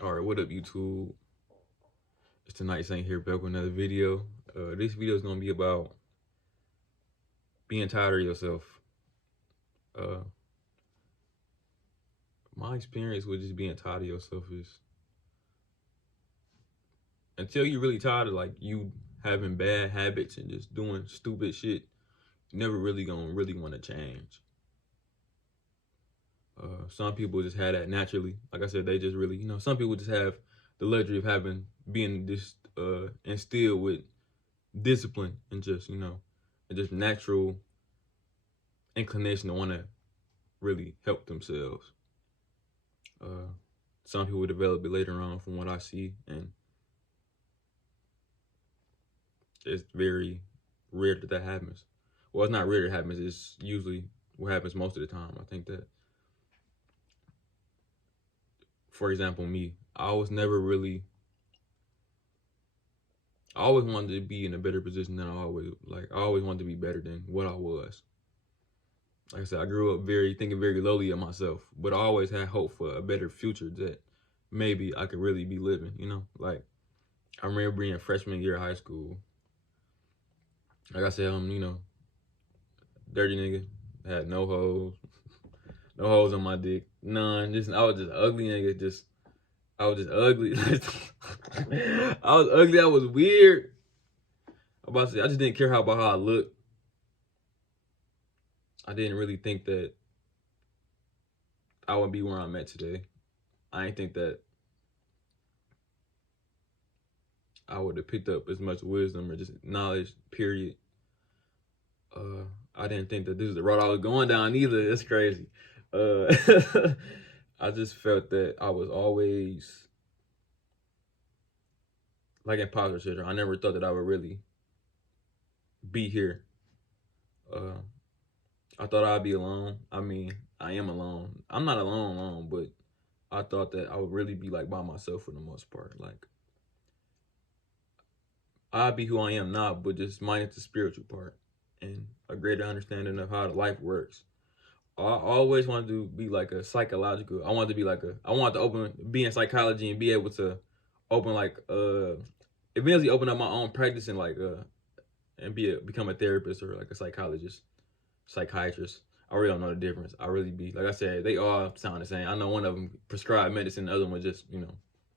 All right, what up, YouTube? It's Tonight Saint here, back with another video. This video is gonna be about being tired of yourself. My experience with just being tired of yourself is until you're really tired of like you having bad habits and just doing stupid shit, you're never really gonna want to change. Some people just have that naturally. Like I said, they just really, some people just have the luxury of being just instilled with discipline and just, and just natural inclination to want to really help themselves. Some people develop it later on from what I see, and it's very rare that happens. Well, it's not rare it happens, it's usually what happens most of the time. I think that, for example, me, I always wanted to be in a better position than I always wanted to be better than what I was. Like I said, I grew up thinking very lowly of myself, but I always had hope for a better future that maybe I could really be living, Like, I remember being freshman year of high school. Like I said, dirty nigga, had no holes on my dick, none. I was just ugly nigga. I was just ugly. I was ugly. I was weird. I'm about to say, I just didn't care about how I looked. I didn't really think that I would be where I'm at today. I didn't think that I would have picked up as much wisdom or just knowledge, period. I didn't think that this is the road I was going down either. That's crazy. I just felt that I was always like imposter syndrome. I never thought that I would really be here. I thought I'd be alone. I mean, I am alone. I'm not alone, but I thought that I would really be like by myself for the most part. Like, I'd be who I am now, but just minus the spiritual part and a greater understanding of how life works. I always wanted to be like a psychological. I wanted to be in psychology and be able to eventually open up my own practice and and become a therapist or like a psychiatrist. I really don't know the difference. I really be, like I said, they all sound the same. I know one of them prescribe medicine, the other one just,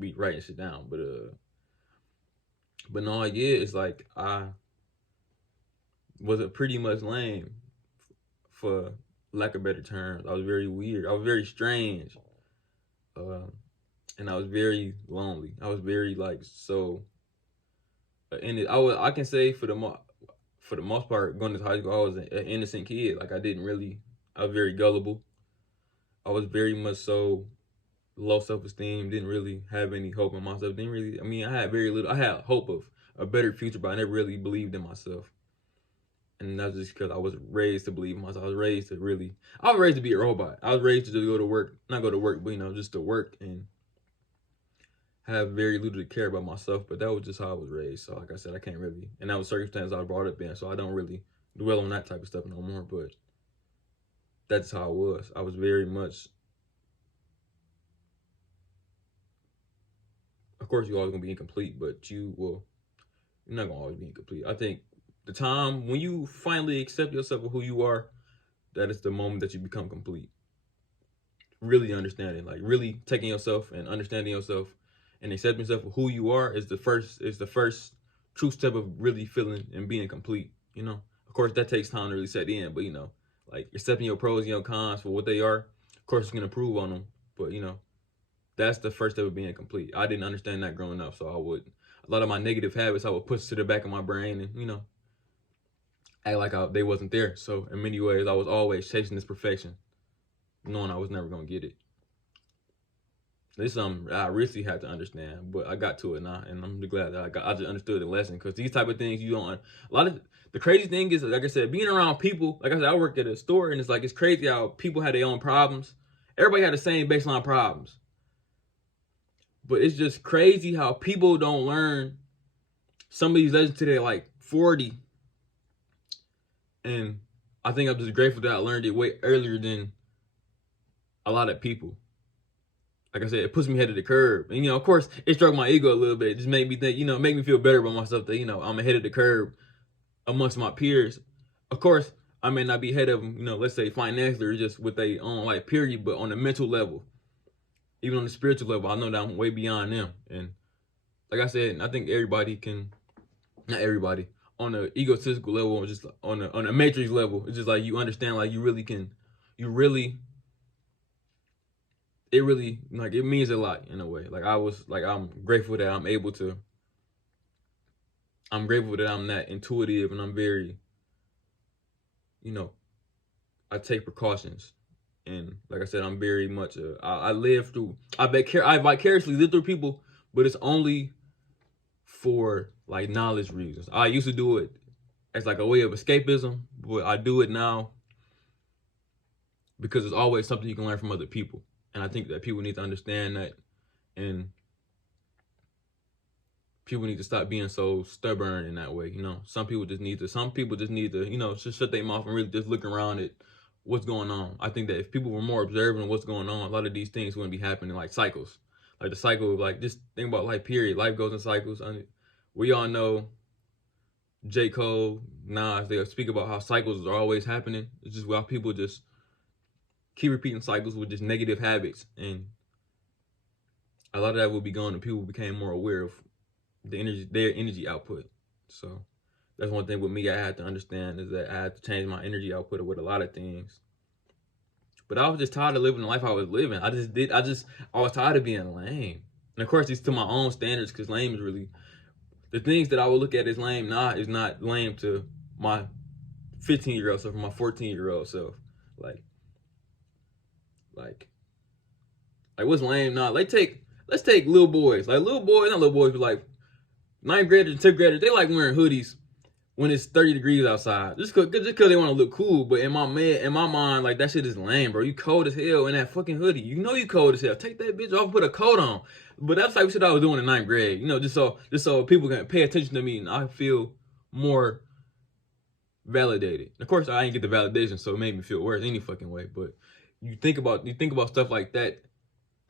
be writing shit down. But no, yeah, it's like I was pretty much lame, for lack of better terms. I was very weird. I was very strange. And I was very lonely. I was very I can say for the most part, going to high school, I was an innocent kid. Like, I was very gullible. I was very much so low self-esteem, didn't really have any hope in myself. I had very little. I had hope of a better future, but I never really believed in myself. And that's just because I was raised to believe in myself. I was raised to be a robot. I was raised to just go to work, not go to work, but just to work and have very little to care about myself. But that was just how I was raised. So like I said, I can't really, and that was circumstances I was brought up in. So I don't really dwell on that type of stuff no more. But that's how I was. I was very much, of course, you're always gonna be incomplete, but you're not gonna always be incomplete. I think the time when you finally accept yourself for who you are, that is the moment that you become complete. Really understanding, like really taking yourself and understanding yourself and accepting yourself for who you are is the first true step of really feeling and being complete. Of course, that takes time to really set in, but like accepting your pros and your cons for what they are. Of course, you can improve on them, but that's the first step of being complete. I didn't understand that growing up, so a lot of my negative habits I would push to the back of my brain and act like they wasn't there. So in many ways, I was always chasing this perfection, knowing I was never gonna get it. This is something I really had to understand, but I got to it now, and I'm glad that I just understood the lesson, because these type of things the crazy thing is, like I said, being around people. Like I said, I worked at a store, and it's crazy how people had their own problems. Everybody had the same baseline problems, but it's just crazy how people don't learn some of these lessons till they're like 40. And I think I'm just grateful that I learned it way earlier than a lot of people. like I said, it puts me ahead of the curve. And, of course, it struck my ego a little bit. It just made me think, make me feel better about myself that, I'm ahead of the curve amongst my peers. Of course, I may not be ahead of them, let's say financially or just with their own life period, but on the mental level, even on the spiritual level, I know that I'm way beyond them. And like I said, I think everybody can, not everybody, on the egotistical level, or just on a matrix level, it's just like you understand, like it really, like, it means a lot in a way. Like I'm grateful that I'm grateful that I'm that intuitive, and I'm very, I take precautions. And like I said, I'm very much, I live through, I vicariously live through people, but it's only for like knowledge reasons. I used to do it as like a way of escapism, but I do it now because it's always something you can learn from other people. And I think that people need to understand that, and people need to stop being so stubborn in that way. Some people just need to, just shut their mouth and really just look around at what's going on. I think that if people were more observant of what's going on, a lot of these things wouldn't be happening, like cycles. Like the cycle of, like, just think about life, period. Life goes in cycles. We all know J. Cole, Nas, they speak about how cycles are always happening. It's just why people just keep repeating cycles with just negative habits. And a lot of that will be gone, and people became more aware of their energy output. So that's one thing with me I had to understand, is that I had to change my energy output with a lot of things. But I was just tired of living the life I was living. I was tired of being lame. And of course, it's to my own standards, because lame is really, the things that I would look at as lame now is not lame to my 15-year-old self or my 14-year-old self. Like what's lame now? Let's take little boys. Like not little boys, but like 9th graders and 10th graders. They like wearing hoodies when it's 30 degrees outside, just cause they want to look cool. But in my mind, like, that shit is lame, bro. You cold as hell in that fucking hoodie. You know you cold as hell. Take that bitch off and put a coat on. But that's the type of shit I was doing in 9th grade. Just so people can pay attention to me and I feel more validated. Of course, I didn't get the validation, so it made me feel worse any fucking way. But you think about stuff like that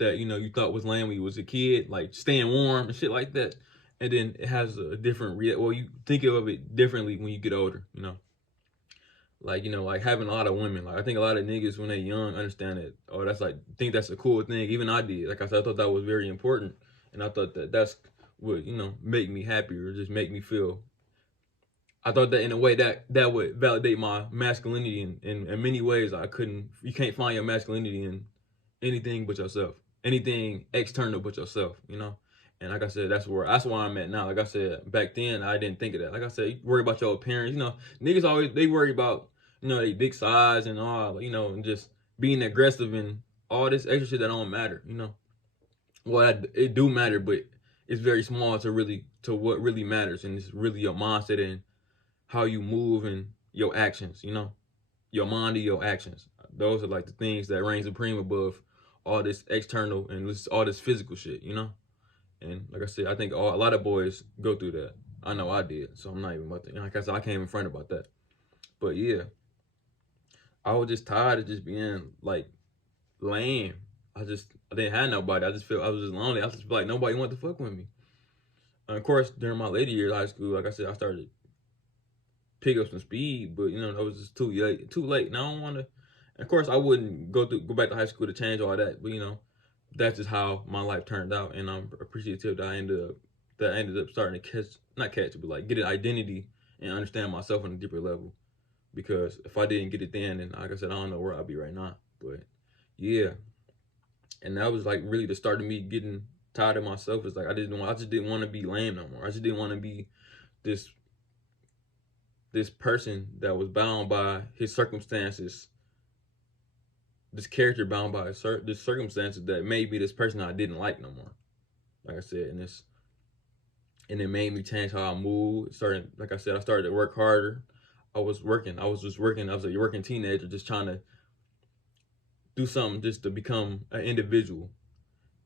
you thought was lame when you was a kid, like staying warm and shit like that. And then it has a different you think of it differently when you get older, like having a lot of women. Like, I think a lot of niggas when they're young understand that, oh, that's like, think that's a cool thing. Even I did. Like I said, I thought that was very important, and I thought that that's would make me happy, or just make me feel. I thought that in a way that would validate my masculinity in many ways. You can't find your masculinity in anything but yourself, anything external but yourself, And like I said, that's where I'm at now. Like I said, back then I didn't think of that. Like I said, you worry about your appearance. Niggas always, they worry about, they big size and all, and just being aggressive and all this extra shit that don't matter, Well, it do matter, but it's very small to what really matters, and it's really your mindset and how you move and your actions, your mind and your actions. Those are like the things that reign supreme above all this external and all this physical shit, And like I said, I think a lot of boys go through that. I know I did, so I'm not even about to. Like I said, I can't even front about that. But yeah, I was just tired of just being like lame. I didn't have nobody. I was just lonely. I just feel like nobody wanted to fuck with me. And of course, during my later years of high school, like I said, I started to pick up some speed, but I was just too late. And I don't want to. Of course, I wouldn't go back to high school to change all that, but that's just how my life turned out, and I'm appreciative that I ended up starting to not catch, but like get an identity and understand myself on a deeper level. Because if I didn't get it then like I said, I don't know where I'll be right now. But yeah, and that was like really the start of me getting tired of myself. It's like I just didn't want to be lame no more. I just didn't want to be this person that was bound by his circumstances. This character bound by this circumstances that made me this person I didn't like no more. Like I said, and it made me change how I move. Like I said, I started to work harder. I was just working. I was a working teenager, just trying to do something just to become an individual,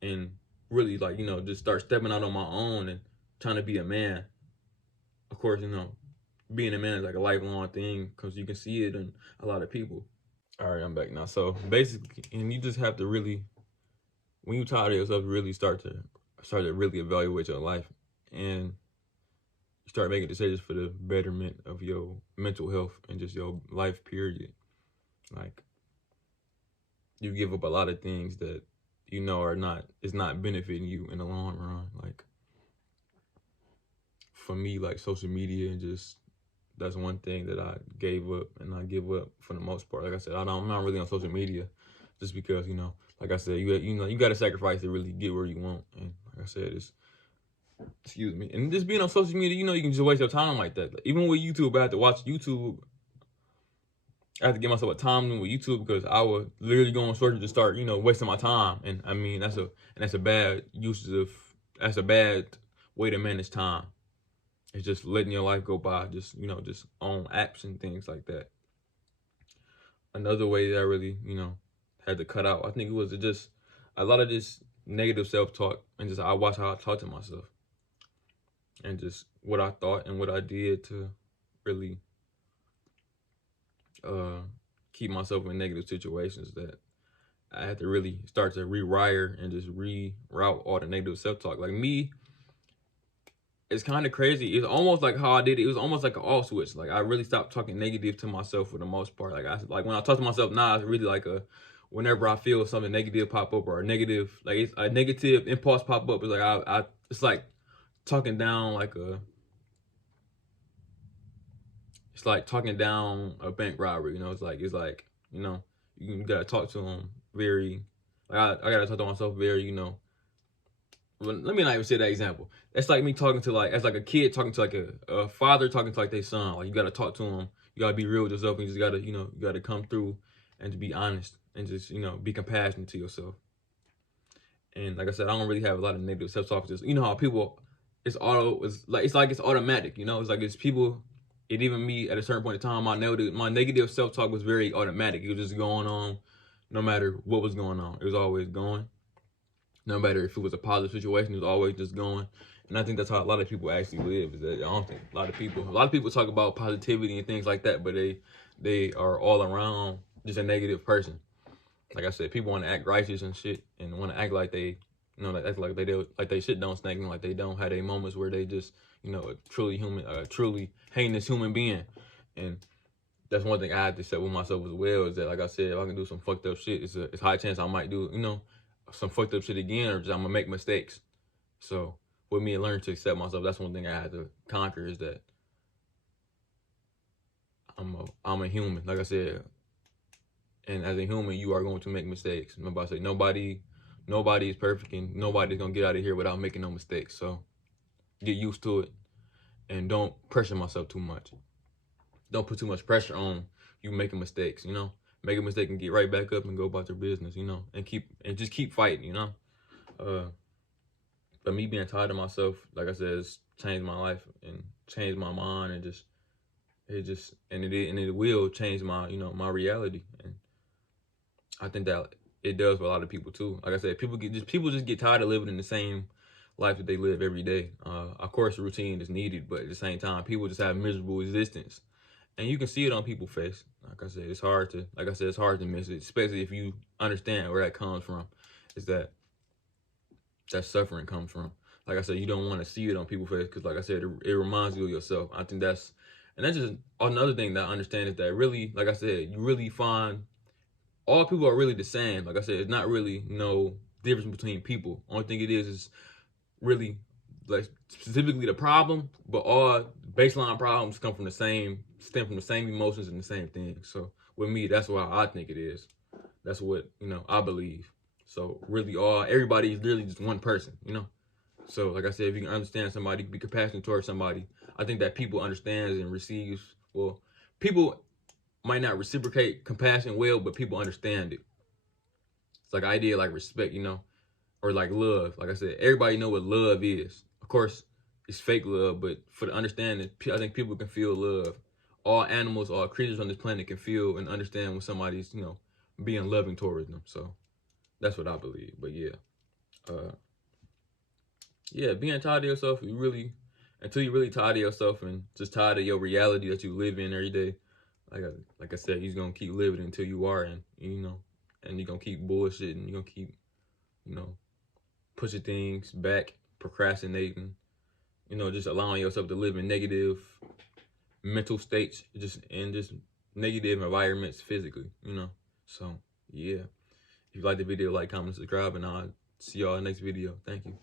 and really, like, just start stepping out on my own and trying to be a man. Of course, being a man is like a lifelong thing, because you can see it in a lot of people. All right, I'm back now. So basically, and you just have to really when you tired of yourself, you really start to really evaluate your life, and you start making decisions for the betterment of your mental health and just your life period. Like, you give up a lot of things that you know is not benefiting you in the long run. Like, for me, like social media, and just that's one thing that I gave up, and I give up for the most part. Like I said, I'm not really on social media, just because, like I said, you got to sacrifice to really get where you want. And like I said, it's, excuse me, and just being on social media, you can just waste your time like that. Like, even with YouTube, I had to watch YouTube. I had to give myself a time limit with YouTube, because I would literally go on search and just start, wasting my time. And I mean, that's a bad usage of, that's a bad way to manage time. It's just letting your life go by, just on apps and things like that. Another way that I really, had to cut out, I think it was just a lot of this negative self-talk, and just I watch how I talk to myself, and just what I thought and what I did to really keep myself in negative situations, that I had to really start to rewire and just reroute all the negative self-talk. Like me, it's kind of crazy. It's almost like how I did it. It was almost like an off switch. Like, I really stopped talking negative to myself for the most part. Like when I talk to myself now, it's really like whenever I feel something negative pop up, or a negative, like it's a negative impulse pop up, it's like it's like talking down it's like talking down a bank robber. It's like you gotta talk to them very, like I gotta talk to myself very, let me not even say that example. It's like me talking to, like, as like a kid talking to like a father talking to like their son. Like, you gotta talk to them. You gotta be real with yourself, and you just gotta, you gotta come through and to be honest, and just, be compassionate to yourself. And like I said, I don't really have a lot of negative self-talk. Just, how people, it's like it's automatic. It's like it's people. And even me, at a certain point in time, my negative self-talk was very automatic. It was just going on, no matter what was going on. It was always going. No matter if it was a positive situation, it was always just going. And I think that's how a lot of people actually live. Is that I don't think a lot of people talk about positivity and things like that, but they are all around just a negative person. Like I said, people want to act righteous and shit, and want to act like they, act like they shit don't stink, and like they don't have their moments where they just, a truly heinous human being. And that's one thing I had to set with myself as well, is that, like I said, if I can do some fucked up shit, it's high chance I might do, some fucked up shit again, or just I'm gonna make mistakes. So with me learning to accept myself, that's one thing I had to conquer, is that I'm a human, like I said, and as a human, you are going to make mistakes. Nobody is perfect, and nobody's gonna get out of here without making no mistakes. So get used to it, and don't pressure myself too much. Don't put too much pressure on you making mistakes. Make a mistake and get right back up and go about your business. And just keep fighting. But me being tired of myself, like I said, it's changed my life and changed my mind, and it will change my my reality. And I think that it does for a lot of people too. Like I said, people just get tired of living in the same life that they live every day. Of course, routine is needed, but at the same time, people just have miserable existence, and you can see it on people's face. Like I said, it's hard to miss it, especially if you understand where that comes from. Is that suffering comes from? Like I said, you don't want to see it on people's face, because, like I said, it reminds you of yourself. I think that's just another thing that I understand, is that really, like I said, you really find all people are really the same. Like I said, it's not really no difference between people. Only thing it is really, like, specifically the problem, but all baseline problems stem from the same emotions and the same thing. So with me, that's why I think it is. That's what I believe. So really, everybody is literally just one person. So like I said, if you can understand somebody, be compassionate towards somebody, I think that people understands and receives. Well, people might not reciprocate compassion well, but people understand it. It's like idea like respect, or like love. Like I said, everybody know what love is. Of course, it's fake love, but for the understanding, I think people can feel love. All animals, all creatures on this planet can feel and understand when somebody's, being loving towards them. So that's what I believe. But being tired of yourself, until you're really tired of yourself and just tired of your reality that you live in every day. Like I said, you're gonna keep living until you are, and and you're gonna keep bullshitting, you're gonna keep you know, pushing things back, procrastinating, you know, just allowing yourself to live in negative mental states, just negative environments physically, you know. So yeah, if you like the video, like, comment, subscribe, and I'll see y'all in the next video. Thank you.